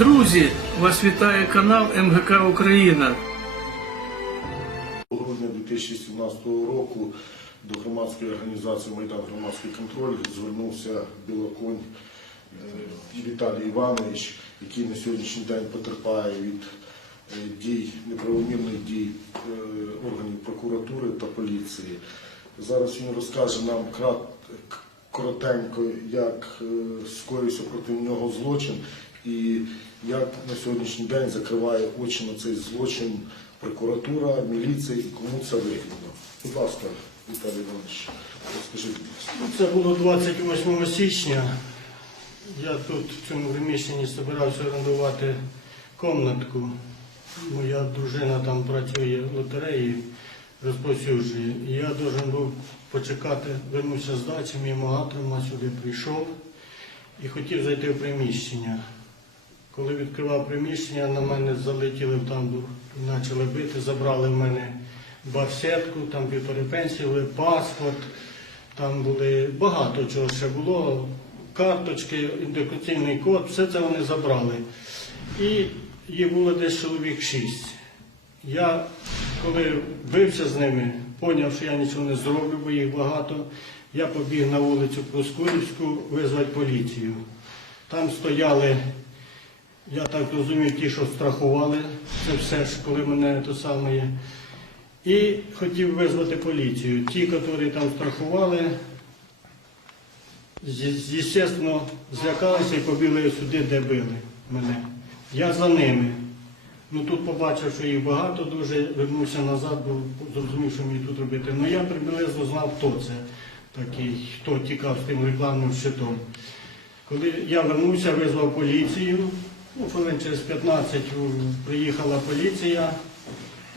Друзі, вас вітає канал МГК Україна. У грудня 2017 року до громадської організації Майдан Громадський контроль звернувся Білоконь е, Віталій Іванович, який на сьогоднішній день потерпає від е, дій, неправомірних дій е, органів прокуратури та поліції. Зараз він розкаже нам коротенько, як скоївся проти нього злочин і як на сьогоднішній день закриває очі на цей злочин прокуратура, міліція і кому це вигідно. Будь ласка, Віталій Іванович, розкажіть. Ну, Це було 28 січня. Я тут в цьому приміщенні збирався орендувати комнатку. Моя дружина там працює в лотереї, розповсюджує. Я должен був почекати, вернувся з дачі, мій магатрима сюди прийшов і хотів зайти в приміщення. Коли відкривав приміщення, на мене залетіли в тамбур почали бити, забрали в мене барсетку, там півтори пенсії, паспорт, там були багато чого ще було, карточки, ідентифікаційний код, все це вони забрали. І їх було десь чоловік шість. Я, коли бився з ними, зрозумів, що я нічого не зроблю, бо їх багато. Я побіг на вулицю Проскурівську визвати поліцію. Там стояли, я так розумію, ті, що страхували, це все ж, коли мене то саме є. І хотів визвати поліцію. Ті, які там страхували, звісно, злякалися і побігли сюди, де били мене. Я за ними. Ну тут побачив, що їх багато дуже, вернувся назад, бо зрозумів, що мені тут робити. Ну я приблизно знав, хто це такий, хто тікав з тим рекламним щитом. Коли я вернувся, визвав поліцію, ну, хвилин через 15 приїхала поліція,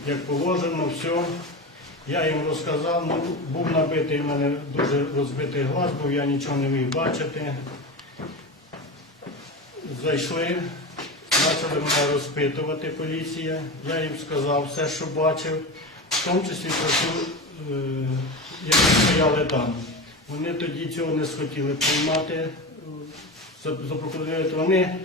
як положено, все. Я їм розказав, ну, був набитий в мене дуже розбитий глаз, бо я нічого не міг бачити. Зайшли, почали мене розпитувати поліція. Я їм сказав все, що бачив, в тому числі про ту, е, які стояли там. Вони тоді цього не схотіли приймати, е, запропонувати. Вони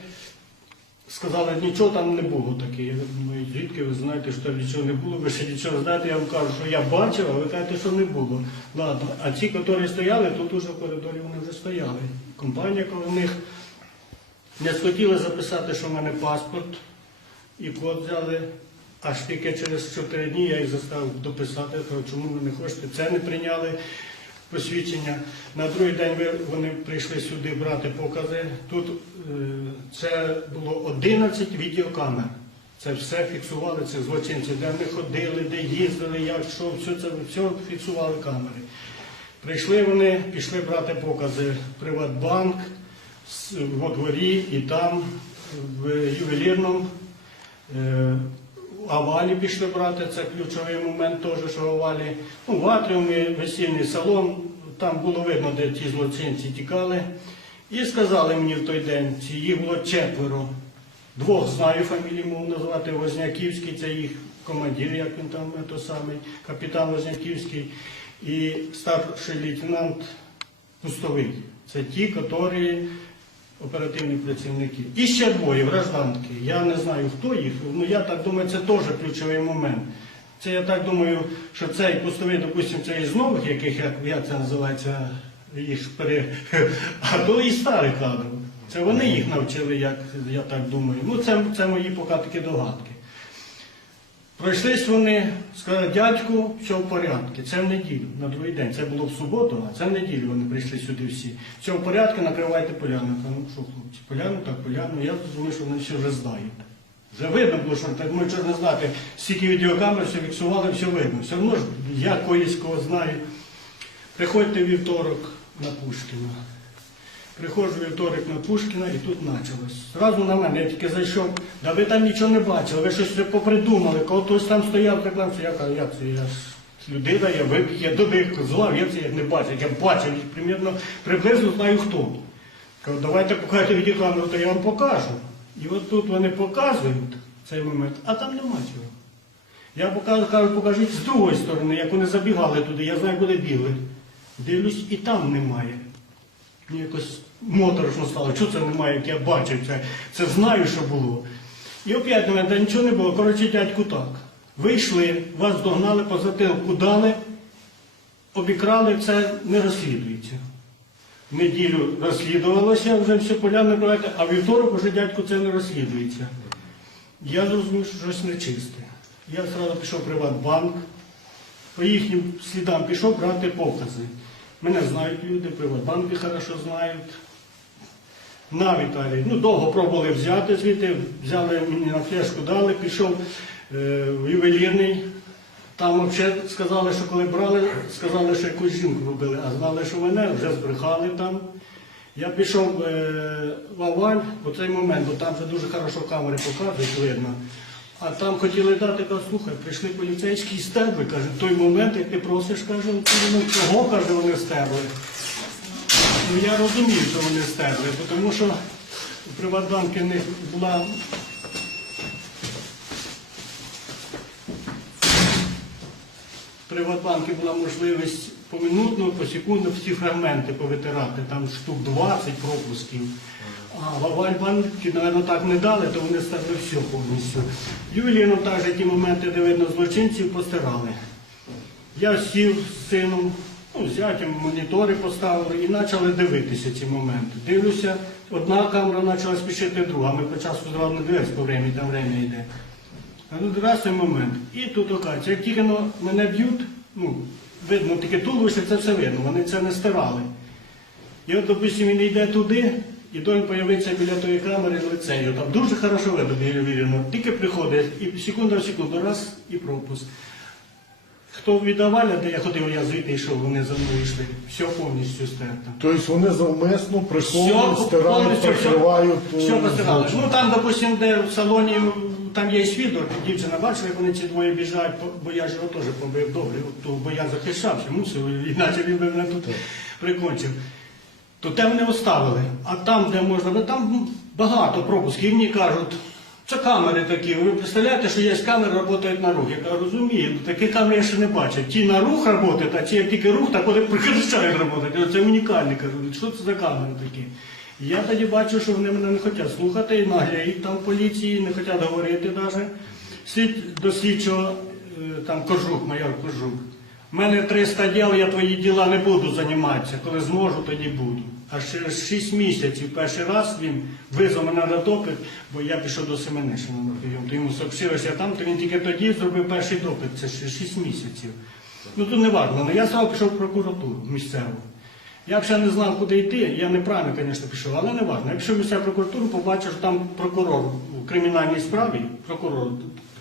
сказали, нічого там не було таке. Я думаю, звідки ви знаєте, що там нічого не було, ви ще нічого знаєте, я вам кажу, що я бачив, а ви кажете, що не було. Ладно, а ті, які стояли, тут уже в коридорі вони вже стояли. Компанія коло них не схотіли записати, що в мене паспорт і код взяли. Аж тільки через 4 дні я їх заставив дописати, чому ви не хочете, це не прийняли посвідчення. На другий день вони прийшли сюди брати покази. Тут е, це було 11 відеокамер. Це все фіксували цих злочинців, де вони ходили, де їздили, як що, все це все фіксували камери. Прийшли вони, пішли брати покази Приватбанк во дворі і там, в ювелірному. Е, Авалі пішли брати, це ключовий момент теж, що Авалі. Ну, в атріумі весільний салон, там було видно, де ті злочинці тікали. І сказали мені в той день, ці їх було четверо. Двох знаю фамілії, можу назвати Возняківський, це їх командир, як він там то самий, капітан Возняківський, і старший лейтенант Пустовий. Це ті, які оперативні працівники. І ще двоє гражданки. Я не знаю, хто їх, але я так думаю, це теж ключовий момент. Це я так думаю, що цей пустовий, допустимо, це із нових, яких як, як це називається, їх пере... а то і старих кадрів. Це вони їх навчили, як я так думаю. Ну, це, це мої поки такі догадки. Пройшлись вони, сказали, дядьку, все в порядку. Це в неділю, на другий день. Це було в суботу, а це в неділю вони прийшли сюди всі. Все в порядку, накривайте поляну. Кажу, ну що, хлопці, поляну, так поляну. Я думаю, що вони все вже знають. Вже видно було, що так ми чого не знати. Стільки відеокамер, все фіксували, все видно. Все одно ж я колись кого знаю. Приходьте вівторок на Пушкіна. Приходжу в вівторок на Пушкіна і тут почалось. Зразу на мене, я тільки зайшов, да ви там нічого не бачили, ви щось попридумали, коли хтось там стояв, так рекламці, я кажу, як це, я ж людина, я вибіг, я до них злав, я це не бачив, я бачив, примірно, приблизно знаю хто. Кажу, давайте покажете відеокамеру, то я вам покажу. І от тут вони показують цей момент, а там нема чого. Я покажу, кажу, покажіть з другої сторони, як вони забігали туди, я знаю, куди бігли. Дивлюсь, і там немає. Ну, якось моторошно стало. Чого це немає, як я бачив це? Це знаю, що було. І опять на мене та нічого не було. Коротше, дядьку так. Вийшли, вас догнали, по затилку дали, обікрали, це не розслідується. Неділю розслідувалося вже все поляне проекти, а вівторок уже дядьку це не розслідується. Я зрозумів, що щось нечисте. Я одразу пішов в Приватбанк, по їхнім слідам пішов брати покази. Мене знають люди, Приватбанки хорошо знають. На Віталій. Ну, довго пробували взяти звідти, взяли мені на флешку, дали, пішов е, в ювелірний. Там взагалі сказали, що коли брали, сказали, що якусь жінку робили, а знали, що мене вже збрехали там. Я пішов е, в Аваль у цей момент, бо там вже дуже хорошо камери показують, видно. А там хотіли дати, кажу, слухай, прийшли поліцейські і стерли, каже, той момент, як ти просиш, каже, ну, кого, каже, вони стерли. Ну я розумію, що вони стерли, тому що у Приватбанки в була Приватбанки була можливість поминутно, посекундно всі фрагменти повитирати, там штук 20 пропусків. А в Авальбанки, напевно, так не дали, то вони стерли все повністю. Юліну також ті моменти, де видно злочинців, постирали. Я сів з сином, ну, зятям монітори поставили і почали дивитися ці моменти. Дивлюся, одна камера почала спішити друга. Ми по часу зразу не дивилися по времени, там время йде. А тут раз цей момент. І тут оказується, як тільки ну, мене б'ють, ну, видно, таке туловище, це все видно, вони це не стирали. І от, допустим, він йде туди, і то він появиться біля тої камери з лицею. Там дуже хорошо видно, біля вірено. Тільки приходить, і секунда в секунду, раз і пропуск. Хто віддавали, де я ходив, я звідти йшов, вони за мною йшли. Все повністю стерто. Тобто вони завмисно приходять, Все, стирають, повністю все- прикривають. Все е, постирали. злочин. Ну там, допустим, де в салоні там є свідок, дівчина бачила, як вони ці двоє біжать, бо я ж його теж побив добре, то, бо я захищався, мусив, іначе він би мене тут прикончив. То те вони оставили. А там, де можна, ну, там багато пропусків. І мені кажуть, це камери такі. Ви представляєте, що є камери, працюють на рух. Я кажу, розумію, ну, такі камери я ще не бачив. Ті на рух працюють, а ті як тільки рух, так вони прекращають працювати. Це унікальні кажуть. Що це за камери такі? Я тоді бачу, що вони мене не хочуть слухати, і нагляють там поліції, не хочуть говорити навіть. Слід до слідчого, е, там Кожух, майор Кожух. У мене 300 діл, я твої діла не буду займатися. Коли зможу, тоді буду. А через 6 місяців перший раз він визвав мене на допит, бо я пішов до Семенишина на прийом. То йому сообщили, що я там, то він тільки тоді зробив перший допит, це ще 6 місяців. Ну тут не важливо, але я сразу пішов в прокуратуру місцеву. Я взагалі не знав, куди йти. Я неправильно, звісно, пішов, але не важливо. Я пішов в місцеву прокуратуру, побачив, що там прокурор у кримінальній справі, прокурор,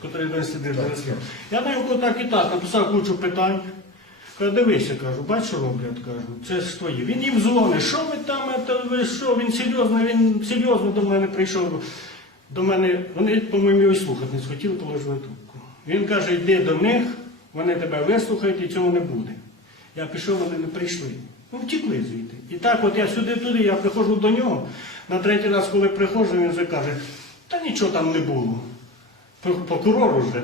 який дослідив розслідування. Я на нього так і так написав кучу питань. Кажу, дивися, кажу, бач, що роблять, кажу, це ж твої. Він їм дзвонить, що ви там, це, ви що, він серйозно, він серйозно до мене прийшов. До мене, вони, по-моєму, його слухати не схотіли, положили трубку. Він каже, йди до них, вони тебе вислухають і цього не буде. Я пішов, вони не прийшли. Ну, втікли звідти. І так от я сюди-туди, я приходжу до нього. На третій раз, коли приходжу, він вже каже, та нічого там не було. Прок- Прокурор уже.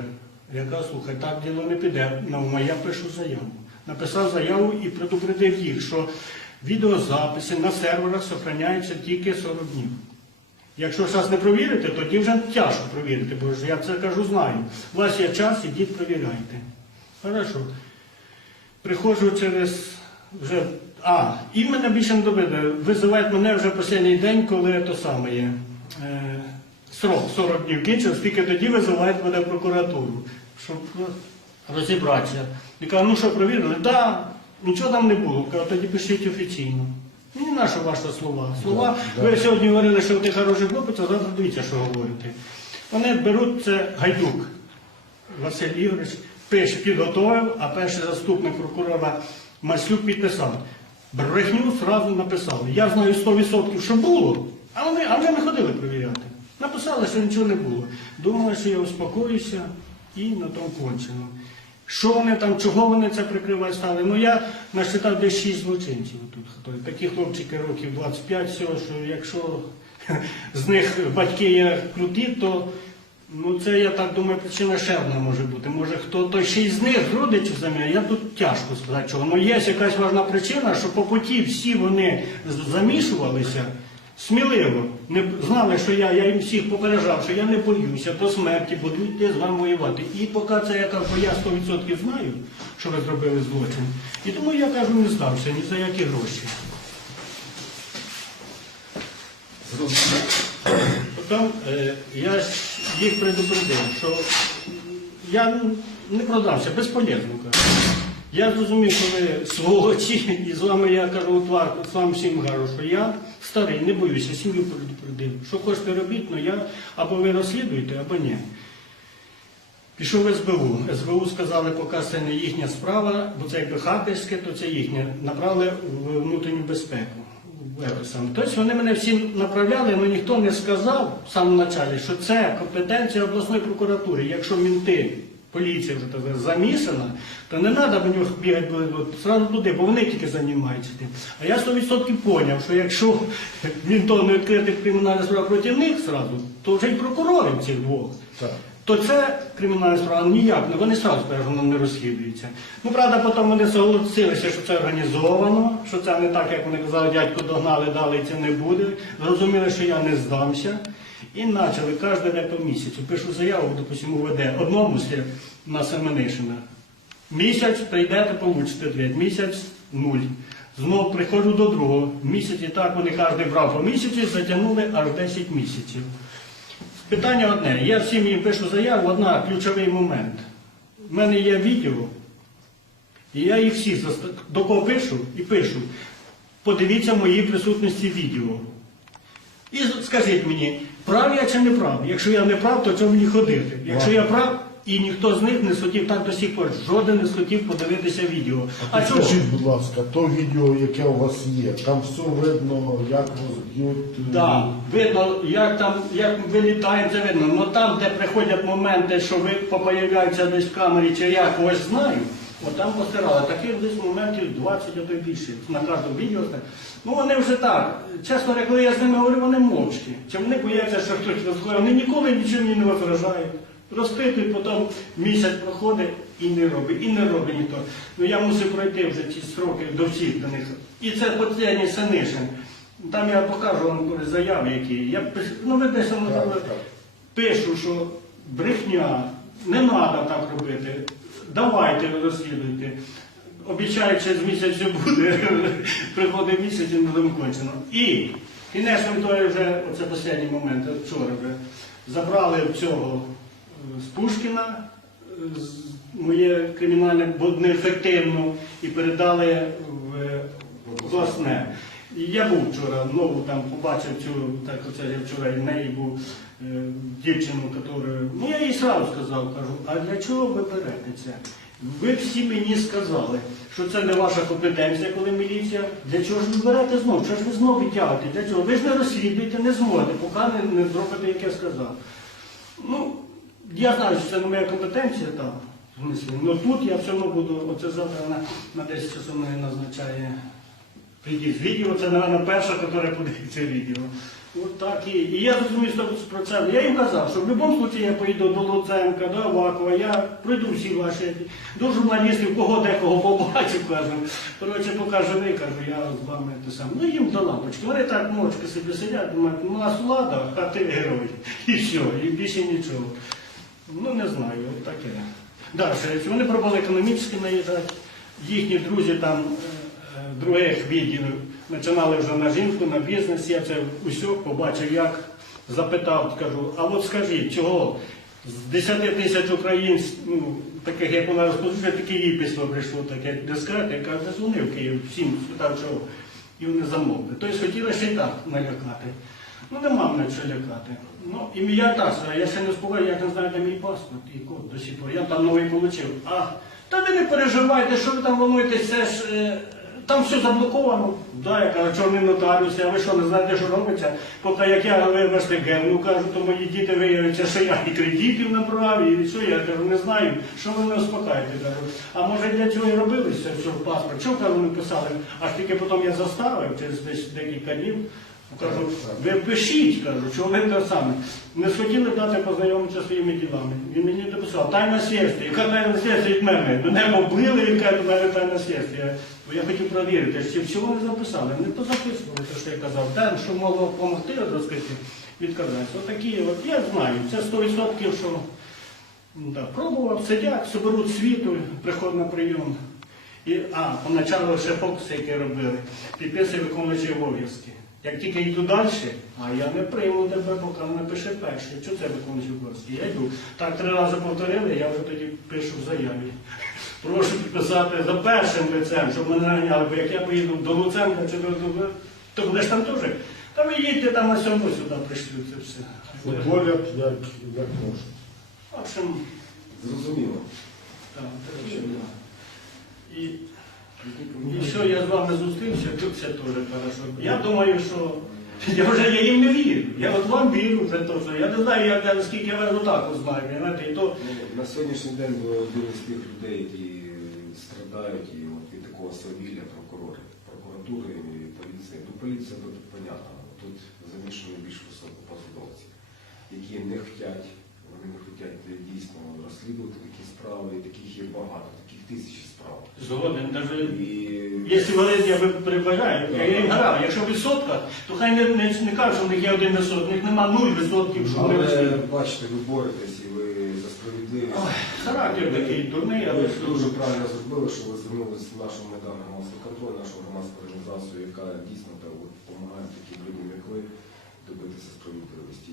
Я кажу, слухай, так діло не піде. Ну, я пишу заяву. Написав заяву і предупредив їх, що відеозаписи на серверах зберігаються тільки 40 днів. Якщо зараз не провірите, тоді вже тяжко провірити, бо я це кажу, знаю. У вас є час, ідіть провіряйте. Хорошо. Приходжу через вже. А, і мене більше не доведе. Визивають мене вже останній день, коли то саме є. Е, срок 40 днів кінчився, тільки тоді визивають мене в прокуратуру, щоб ну, розібратися. І кажу, ну що, провірили? Так, да, нічого там не було. Кажу, тоді пишіть офіційно. Ну, Мені наші ваші слова. Слова, ви сьогодні говорили, що ти хороший хлопець, а завтра дивіться, що говорите. Вони беруть це гайдук. Василь Ігорович пише, підготовив, а перший заступник прокурора Маслюк підписав. Брехню зразу написали. Я знаю 100%, що було, а вони, а вони не ходили перевіряти. Написали, що нічого не було. Думали, що я успокоюся і на тому кончено. Що вони там, чого вони це прикривають стали? Ну я насчитав десь 6 злочинців тут. Такі хлопчики років 25 всього, що якщо з них батьки є круті, то Ну це я так думаю, причина ще одна може бути. Може хто то ще й з них з родичів за мене, я тут тяжко сказати чого. Ну є якась важна причина, що по путі всі вони замішувалися сміливо. Не знали, що я, я їм всіх попереджав, що я не боюся до смерті, буду йти з вами воювати. І поки це я кажу, я 100% знаю, що ви зробили злочин. І тому я кажу, не здався ні за які гроші. Потім е, я їх предупредив, що я не продався, безполезно. Я зрозумів, що ви сволочі, і з вами я кажу, от вам, з вам всім кажу, що я старий, не боюся, сім'ю предупредив. Що хочете робіть, ну я або ви розслідуєте, або ні. Пішов в СБУ. СБУ сказали, поки це не їхня справа, бо це якби хакерське, то це їхнє. Направили в внутрішню безпеку. Тобто вони мене всі направляли, але ніхто не сказав в самому початку, що це компетенція обласної прокуратури. Якщо мінти, поліція вже сказати, замішана, то не треба в нього бігати от, зразу туди, бо вони тільки займаються тим. А я 100% поняв, що якщо мінтом не відкрити кримінальну справу проти них зразу, то вже й прокурорів цих двох. Так. То це кримінальна справа ніяк, ну вони сразу воно не розслідується. Ну, правда, потім вони согласилися, що це організовано, що це не так, як вони казали, дядько догнали, дали, і це не буде. Зрозуміли, що я не здамся. І почали кожен день по місяцю. Пишу заяву, допустимо, УВД, одному на Семенишина. Місяць прийдете, получите відповідь. Місяць нуль. Знову приходжу до другого. Місяць і так вони кожен брав по місяці, затягнули аж 10 місяців. Питання одне. Я всім їм пишу заяву, одна ключовий момент. У мене є відео, і я їх всіх заста- до кого пишу і пишу. Подивіться в моїй присутності відео. І скажіть мені, прав я чи не прав? Якщо я не прав, то чому мені ходити? Якщо я прав, і ніхто з них не схотів так до сих пор, жоден не схотів подивитися відео. А чого? Скажіть, будь ласка, то відео, яке у вас є, там все видно, як вас б'ють. Так, видно, як там, як вилітаємо, це видно. Ну там, де приходять моменти, що ви попоявляються десь в камері, чи я когось знаю, от там постирали. Таких десь моментів 20, а то й більше. На кожному відео. Ну вони вже так. Чесно коли я з ними говорю, вони мовчки. Чи вони бояться, що хтось розходить. Вони ніколи нічого не виражають. Розпитують, потім місяць проходить і не робить, і не робить ніхто. Ну я мусив пройти вже ці строки до всіх до них. І це останній Санишин. Там я покажу вам заяви, які. Я пиш- ну ви десь пишу, що брехня, не треба так робити. Давайте розслідуйте. Обіцяю, через місяць все буде. Приходить місяць і не кончено. І кінець той вже, оце останній момент, вчора вже, забрали цього е, з Пушкіна е, моє кримінальне бо неефективно і передали в е, обласне. Я був вчора, знову там побачив цю, так оце я вчора і неї був дівчину, яку, ну я їй сразу сказав, кажу, а для чого ви берете це? Ви всі мені сказали, що це не ваша компетенція, коли міліція. Для чого ж ви берете знов? Що ж ви знов відтягуєте? Для чого? Ви ж не розслідуєте, не зможете, поки не, не зробите, як я сказав. Ну, я знаю, що це не моя компетенція, смислі. Ну тут я все одно буду, оце завтра на, на 10 часов мене назначає прийти відео, це, мабуть, перша, яка подивиться відео. От так і, і я зрозумів що про це. Я їм казав, що в будь-якому випадку я поїду до Луценка, до Авакова, я пройду всі ваші, до журналістів, кого декого побачив, кажу. Коротше, поки живий, кажу, я з вами те саме. Ну їм до лампочки. Вони так мовчки собі сидять, думають, ну нас влада, а ти герой. І все, і більше нічого. Ну не знаю, от таке. Далі, вони пробували економічно наїжджати. Їхні друзі там других відділів починали вже на жінку, на бізнес. Я це усе побачив, як запитав, скажу, а от скажіть, чого з 10 тисяч українців, ну, таких як вона розповідає, таке їй письмо прийшло, таке дискрет, яка дзвонив Київ, всім спитав, чого. І вони замовили. Тобто хотіли ще й так налякати. Ну нема мене що лякати. Ну, ім'я Таса, я ще не спокою, я не знаю, де мій паспорт і код до сих пор. Я там новий отримав. А, та ви не переживайте, що ви там волнуєтесь, це ж е, там все заблоковано. Да, я кажу, чорний нотаріус, а ви що, не знаєте, що робиться? Поки як я вивезти гену, кажу, то мої діти виявляться, що я і кредитів набрав, і що я кажу, не знаю, що ви не успокаєте. Кажу, а може для цього і робилося, що в паспорт? Чого кажу, не писали? Аж тільки потім я заставив через десь декілька днів. Кажу, ви пишіть, кажу, що ви те саме. Не схотіли дати познайомитися своїми ділами. Він мені написав, тайна сесія. Яка тайна сесія від мене? До небо яка від мене тайна сесія. Бо я хотів перевірити, чи всього не записали. Не позаписували те, що я казав. Те, що могло допомогти розкрити, відказатися. Отакі, от я знаю, це 100% що да, пробував, сидять, соберуть світу, приходять на прийом. І, а, поначалу ще фокуси, які робили, підписи виконуючі обов'язки. Як тільки йду далі, а я не прийму тебе, поки не напиши перший. Що це виконуючі обов'язки? Я йду. Так три рази повторили, я вже тоді пишу в заяві. Прошу підписати за першим лицем, щоб мене не бо як я поїду до Луценка чи до, до то будеш там теж. Та ви їдьте там на сьому сюди прийшли це все. Футболять як, як можна. В общем, Зрозуміло. так, і І що я з вами зустрівся, тут все теж хорошо. Я думаю, що я вже я їм не вірю. Я от вам вірю вже то, що я не знаю, як наскільки я вас отак знаю, знаєте, і то Ну, На сьогоднішній день ви один із тих людей, які страдають і от від такого свавілля прокурори, прокуратури і поліції. Ну, поліція тут понятно, тут замішані більш високопосадовці, які не хочуть, вони не хочуть дійсно розслідувати такі справи, і таких є багато, таких тисячі справ. згоден навіть. Якщо вони я прибажаю, я їм гарав. Якщо відсотка, то хай не, не, не кажуть, що в них є один відсоток, в них нема нуль відсотків, що вони але розслідують. бачите, ви боретесь і ви за справедливість. Ой, Характер такий дурний, але Ви дуже правильно зробили, що ви звернулися в нашу медану громадську контроль, нашу громадську організацію, яка дійсно та, от, допомагає таким людям, як ви, добитися справедливості.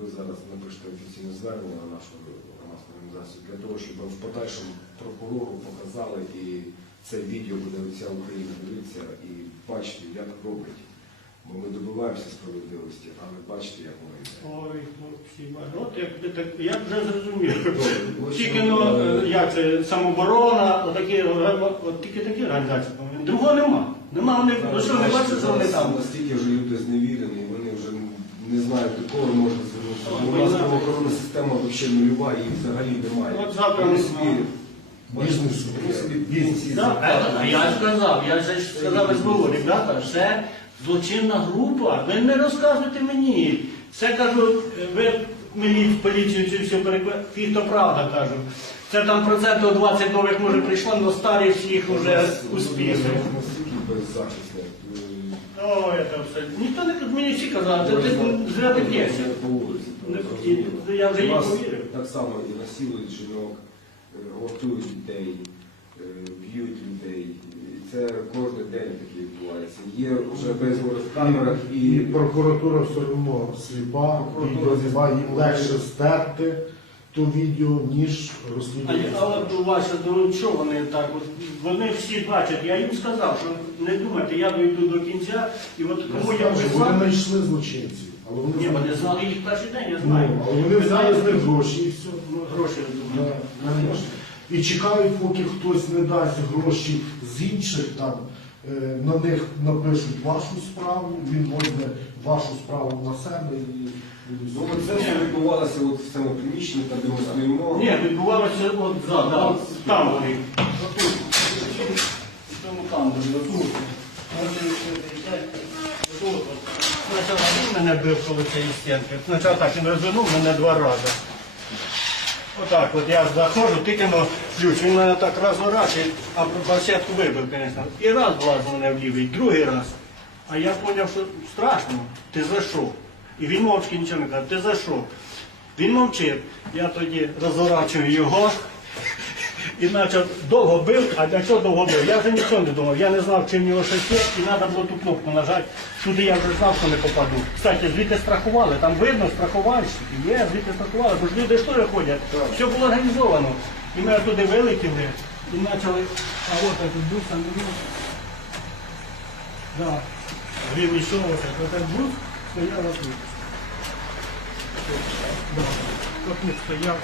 Ви зараз напишете офіційне звернення на нашу громадську організацію для того, щоб в подальшому прокурору показали і це відео буде вся Україна дивитися і бачити, як роблять. Бо ми добиваємося справедливості, а ви бачите, як воно йде. Ой, хлопці, от як, би так, я вже зрозумів. Тільки ну, як це, самооборона, отакі, от тільки такі організації. Другого нема. Нема вони, ну що, не бачите, що вони там? Настільки вже люди зневірені, вони вже не знають, до кого можна У нас правоохоронна система взагалі нульова, її взагалі немає. От завтра Вони собі, Бізнес. вони собі бізнесі Да, а я ж сказав, я ж сказав СБУ, ребята, це злочинна група, ви не розказуйте мені. Це кажу, ви мені в поліцію це все перекладаєте, то правда кажу. Це там процентів 20 нових може прийшло, але старі всіх вже беззахисне. О, це все. Ніхто не тут мені всі казали, ти, ти зря ти п'єшся. Не зрозуміло. Я вже їй повірив. Так само і насилують жінок, е, гвалтують дітей, е, б'ють людей. І Це кожен день таке відбувається. Є вже без в камерах І і прокуратура все одно сліпа, Прокуратура відео їм легше стерти то відео, ніж А, розслідувати. я- але до ваша, ну що вони так? От, вони всі бачать, я їм сказав, що не думайте, я дойду до кінця, і от кому я Скажу, Вони знайшли злочинців, але вони, ні, вони знали їх перший день, я знаю. Ну, але вони взяли з них гроші і все. Ну, гроші Да, думаю. конечно. І чекають, поки хтось не дасть гроші з інших там, е, на них напишуть вашу справу, він возьме вашу справу на себе і Ну, от це все відбувалося от в цьому приміщенні, там де ми стоїмо. Ні, відбувалося от за, да, от там вони. Отут. Тому отут. Можете відповідати. Отут. Спочатку він мене бив коло цієї стінки. Спочатку так, він розвернув мене два рази. Отак, от я заходжу, тикану ключ, він мене так розворачує, а барсетку вибив, звісно. І раз влазив мене в лівий, другий раз. А я зрозумів, що страшно, ти за що? І він мовчки нічого не каже, ти за що? Він мовчить. Я тоді розворачую його і почав довго бив, а для чого довго бив? Я вже нічого не думав. Я не знав, чим в нього щось є, і треба було ту кнопку нажати. Туди я вже знав, що не попаду. Кстати, звідти страхували, там видно страхувальщики, є, звідти страхували, бо ж люди ж теж ходять. Все було організовано. І ми туди вилетіли і почали, а от я тут був там був. Да. Він йшов, ось так був, стояв отут. Да. Котник стояв.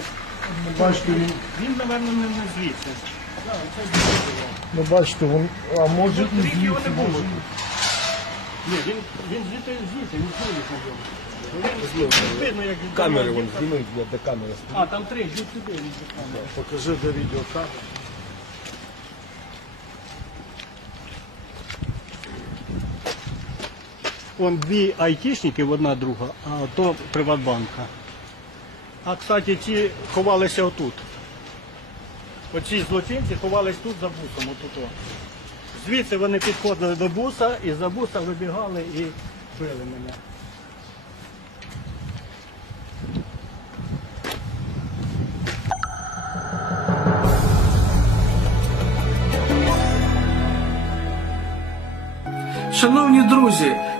Бачите, він, Він, напевно, не, не звідси. Звідси ну бачите, він, а може і Рік його звідси, не було. може. Ні, він, він звідти, звідти, він знову їх. Він видно, як він Камери він вон там- знімають, де камера А, там три, йдуть туди, він за камери. Покажи, де відеокамера. Вон дві айтішників, одна друга, а то Приватбанка. А, кстати, ці ховалися отут. Оці злочинці ховались тут за бусом, отут. Звідси вони підходили до буса і за буса вибігали і били мене. Шановні друзі,